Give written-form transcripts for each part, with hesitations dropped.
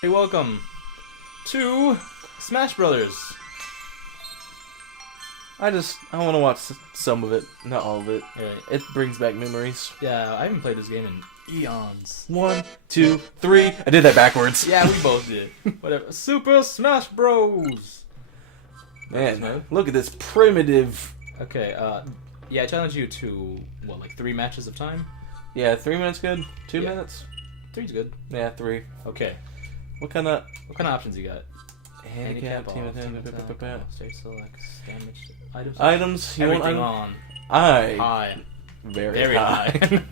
Hey, welcome to Smash Brothers. I want to watch some of it, not all of it. Right. It brings back memories. Yeah, I haven't played this game in eons. 1, 2, 3. I did that backwards. Yeah, we both did. Whatever. Super Smash Bros. Man, look at this primitive. Okay, yeah, I challenge you to, what, like 3 matches of time? Yeah, 3 minutes good? 2 Yeah. minutes? 3's good. Yeah, 3. Okay. What kind of options you got? handicap team? Stage selects, damage, items. Items? You want Everything items? on. High. High. Very high.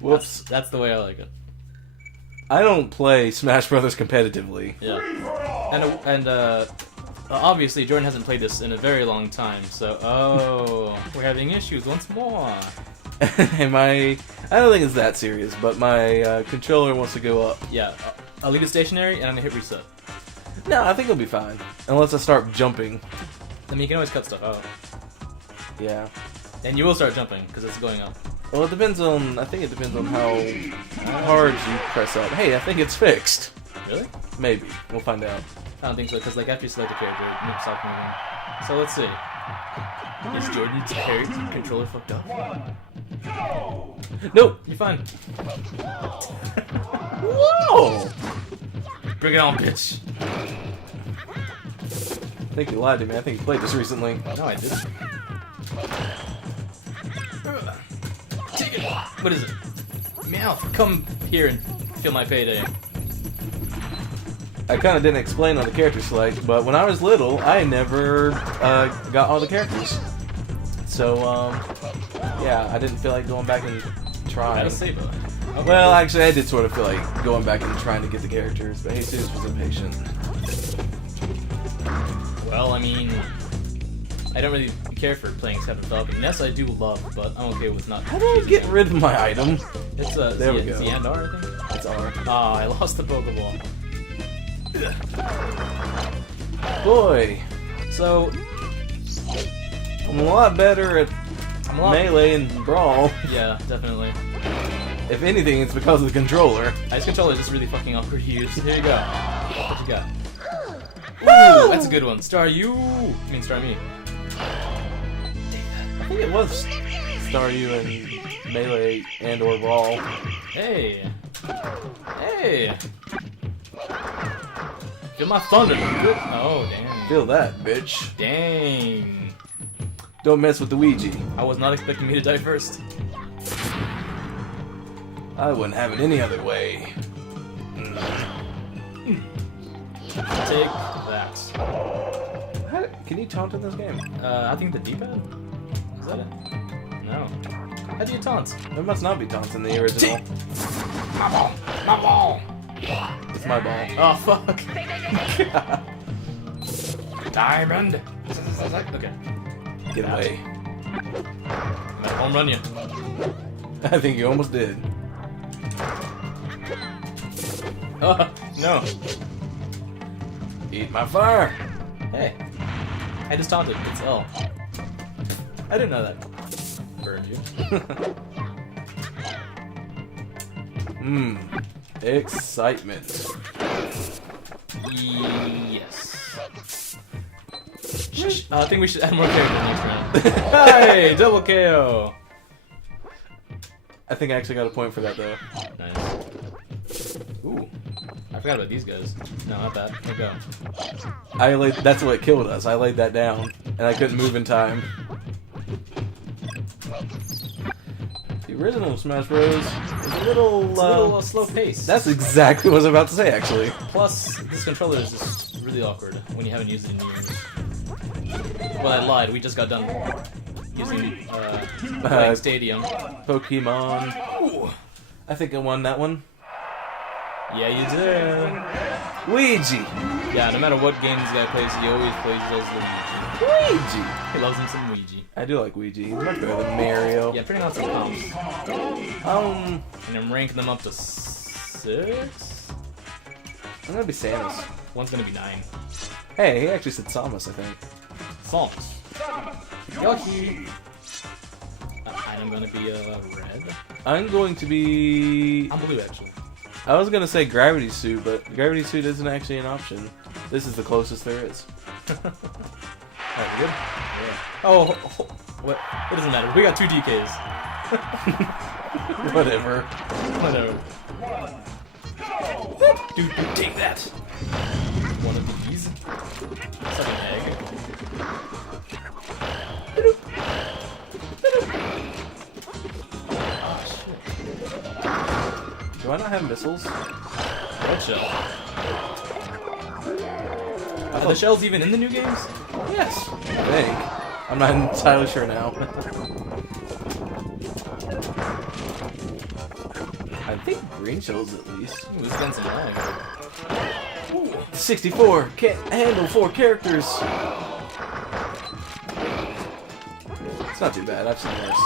Whoops. That's the way I like it. I don't play Smash Brothers competitively. Yeah. And obviously Jordan hasn't played this in a very long time, so we're having issues once more. I don't think it's that serious, but my controller wants to go up. Yeah, I'll leave it stationary and I'm gonna hit reset. No, I think it'll be fine. Unless I start jumping. I mean, you can always cut stuff out. Yeah. And you will start jumping, because it's going up. Well, it depends on, I think it depends on how hard you press up. Hey, I think it's fixed. Really? Maybe. We'll find out. I don't think so, because like after you select a character, it moves stop moving. So let's see. Is Jordan's character controller fucked up? Nope. You're fine. Whoa! Bring it on, bitch. I think you lied to me. I think you played this recently. No, I didn't. Take it. What is it? Meowth, come here and feel my payday. I kind of didn't explain on the character select, but when I was little, I never got all the characters. So, yeah, I didn't feel like going back and trying. Gotta save it. Okay. Well, actually, I did sort of feel like going back and trying to get the characters, but Jesus was impatient. Well, I mean, I don't really care for playing Seven Falcon. Yes, I do love, but I'm okay with not. How do I get rid of my item? It's There we go. Z and R, I think. It's R. Ah, I lost the Pokeball. Boy, So, I'm a lot better at melee and brawl. Yeah, definitely. If anything, it's because of the controller. Ice controller is just really fucking awkward to use. Here you go. What you got? Ooh, that's a good one. Star you. I mean, Star me. I think it was Staryu and melee and or brawl. Hey. Hey. Feel my thunder. Good. Oh, damn. Feel that, bitch. Dang. Don't mess with the Ouija. I was not expecting me to die first. I wouldn't have it any other way. Take that. Can you taunt in this game? I think the D-pad? Is that it? No. How do you taunt? There must not be taunts in the original. My ball! My ball! It's my ball. Oh, fuck. Diamond! Okay. Get away. I'm gonna home run you. I think you almost did. No. Eat my fire. Hey. I just taunted. It's L. I didn't know that. Burned you. Excitement. Yes. I think we should add more characters next round. Hey! Double KO! I think I actually got a point for that though. Nice. Ooh. I forgot about these guys. No, not that. Here we go. That's what killed us. I laid that down, and I couldn't move in time. The original Smash Bros. Is a little, slow pace. That's exactly what I was about to say, actually. Plus, this controller is just really awkward when you haven't used it in years. Well, I lied. We just got done using playing Stadium. Pokemon. Ooh. I think I won that one. Yeah, you did. Luigi. Yeah, no matter what game this guy plays, he always plays as Luigi. Luigi. He loves him some Luigi. I do like Luigi. He's much better than Mario. Yeah, printing out some comps. And I'm ranking them up to 6. I'm gonna be Samus. One's gonna be 9. Hey, he actually said Samus, I think. Songs. Yoshi. I'm gonna be red. I'm going to be... I'm blue, actually. I was gonna say gravity suit, but gravity suit isn't actually an option. This is the closest there is. Alright, good? Yeah. Oh, what? It doesn't matter. We got 2 DKs. Whatever. Whatever. Dude, take that! One of these. It's like an egg. Oh, shit. Do I not have missiles? Red shell. Are the shells even in the new games? Yes. I think. I'm not entirely sure now. I think green shells at least. Ooh, this gun's some lag. 64. Can't handle 4 characters. It's not too bad. I've seen worse.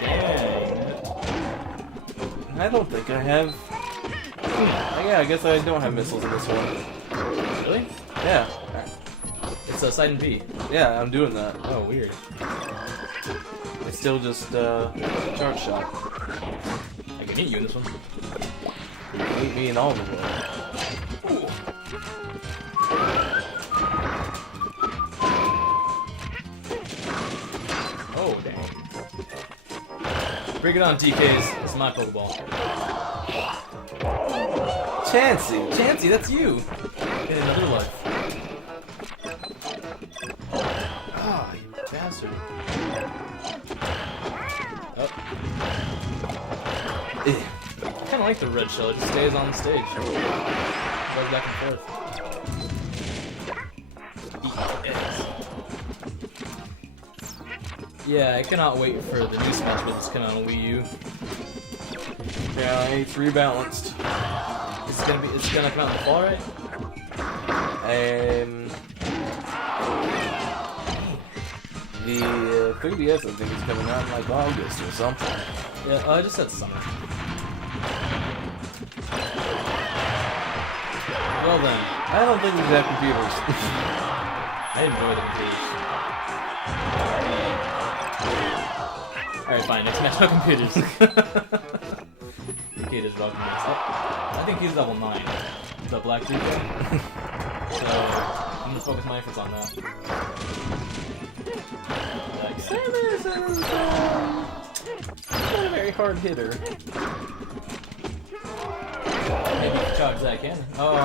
Dang. I don't think I have. Yeah, I guess I don't have missiles in this one. Really? Yeah. It's a side and B. Yeah, I'm doing that. Oh, weird. It's still just charge shot. I can meet you in this one. Meet me in all of them. Oh, dang. Bring it on, DKs. It's my Pokeball. Chansey! Chansey, that's you! Get another life. Ah, you bastard. Oh. I kinda like the red shell, it just stays on the stage. Goes back and forth. Yeah, I cannot wait for the new Smash Bros. To come out on Wii U. Yeah, it's rebalanced. It's gonna come out in the fall, right? The 3DS I think is coming out in like August or something. Yeah, I just said summer. Well then, I don't think we have computers. I enjoy the computers. Alright, fine, next match no computers. The kid is rocking this. I think he's level 9. The black dude guy. So, I'm gonna focus my efforts on that. Samus is not a very hard hitter. Maybe you can charge that cannon. Oh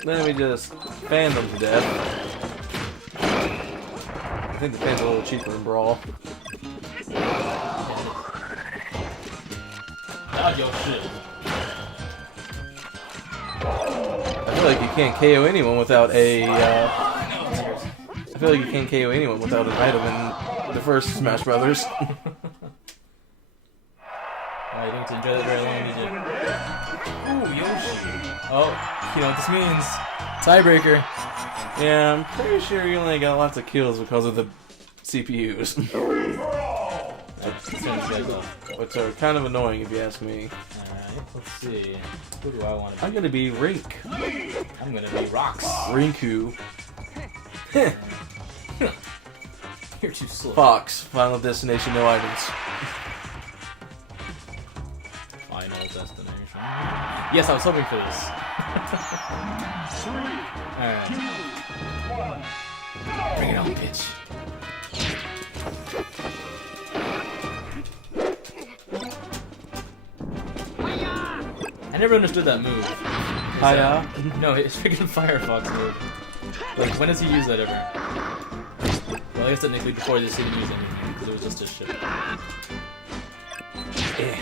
no. Then we just fan them to death. I think the fan's a little cheaper in Brawl. Dodge your shit. I feel like you can't KO anyone without a. I feel like you can't KO anyone without an item in the first Smash Brothers. Alright, you don't have to enjoy that very long, did you? Ooh, Yoshi. Oh, you know what this means. Tiebreaker. Yeah, I'm pretty sure you only got lots of kills because of the CPUs. Which are kind of annoying if you ask me. Alright, let's see. Who do I want to be? I'm gonna be Rink. I'm gonna be Rocks. Rinku. You're too slow. Fox. Final Destination, no items. Final Destination. Yes, I was hoping for this. Alright. Bring it on, bitch. I never understood that move. Hiya. No, it's freaking Firefox move. Like, when does he use that ever? Well, I guess technically before this he didn't use anything, because it was just his shit. Yeah.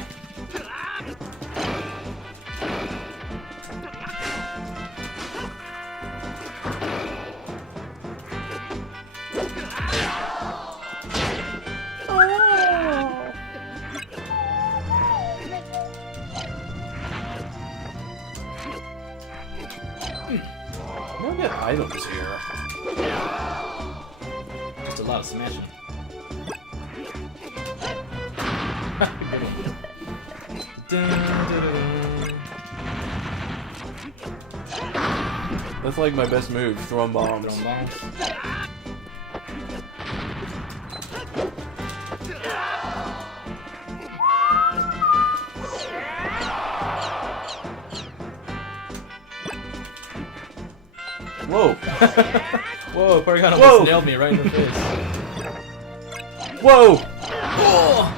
No good items here. Just a lot of smashing. That's like my best move, throwing bombs. Throwing bombs. Whoa. Whoa, Porygon Whoa. almost nailed me right in the face. Whoa! Oh!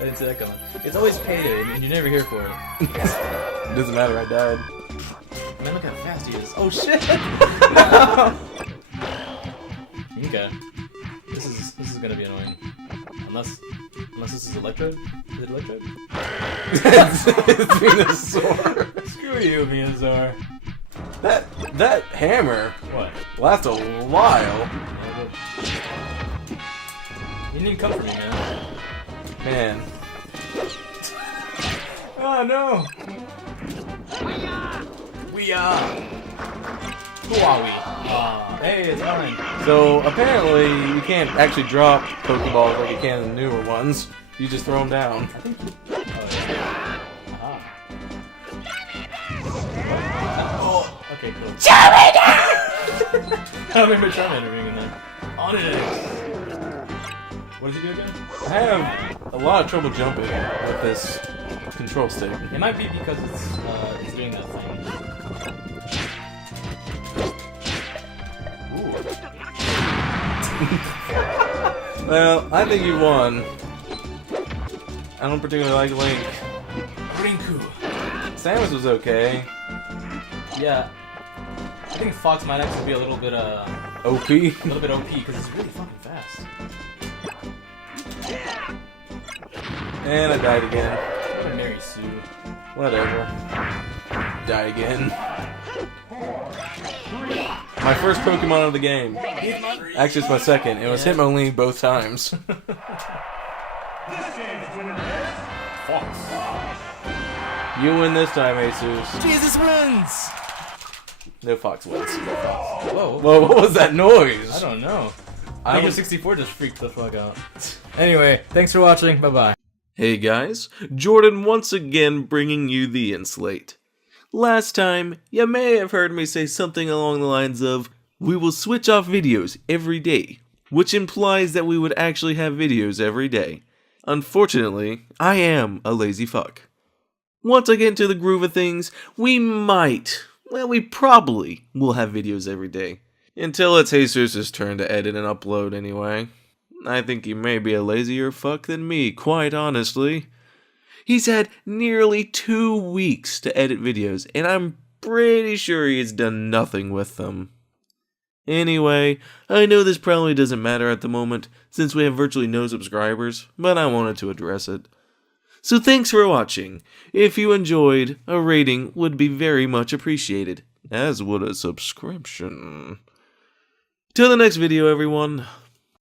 I didn't see that coming. It's always payday, and you're never here for it. It doesn't matter, I died. Man, look how fast he is. Oh shit! Okay. This is gonna be annoying. Unless this is Electrode? Is it Electrode? It's Venusaur. Screw you, Venusaur. That hammer What? lasts a while. You didn't even come for me, man. Man. Oh no! We are. Who are we? Hey, it's mine. So apparently you can't actually drop Pokeballs like you can in the newer ones. You just throw them down. I think. Oh yeah. Oh. Okay, cool. Charmander! I don't remember Charmander being in there. On it. What does he do again? I have a lot of trouble jumping with this control stick. It might be because it's doing that thing. Well, I think you won. I don't particularly like Link. Rinku. Samus was okay. Yeah. I think Fox might actually be a little bit OP. because it's really fucking fast. And I died again. I'm gonna marry Sue. Whatever. Die again. My first Pokemon of the game. Actually, it's my second. It was Hitmonlee both times. Fox. You win this time, Jesus. Jesus wins! No, Fox wins. Whoa. Whoa, what was that noise? I don't know. I Number was- 64 just freaked the fuck out. Anyway, thanks for watching. Bye-bye. Hey guys, Jordan once again bringing you the Inslate. Last time, you may have heard me say something along the lines of, we will switch off videos every day, which implies that we would actually have videos every day. Unfortunately, I am a lazy fuck. Once I get into the groove of things, we probably will have videos every day. Until it's Jesus' turn to edit and upload anyway. I think he may be a lazier fuck than me, quite honestly. He's had nearly 2 weeks to edit videos, and I'm pretty sure he's done nothing with them. Anyway, I know this probably doesn't matter at the moment, since we have virtually no subscribers, but I wanted to address it. So thanks for watching. If you enjoyed, a rating would be very much appreciated, as would a subscription. Till the next video, everyone.